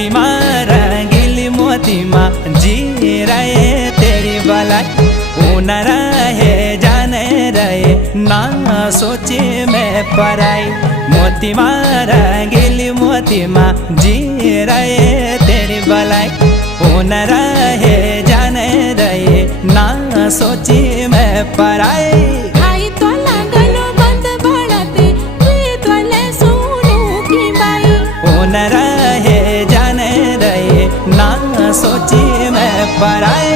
मोती माँ रंगीली मोती माँ जी रहे तेरी भलाई। न रहे जाने रहे ना सोचे मैं पराई। मोती माँ रंगीली मोती माँ जी रहे तेरी भलाई। न रहे जाने रहे ना सोचे मैं पराई। न रहे जाने रहे ना सोची मैं पराई।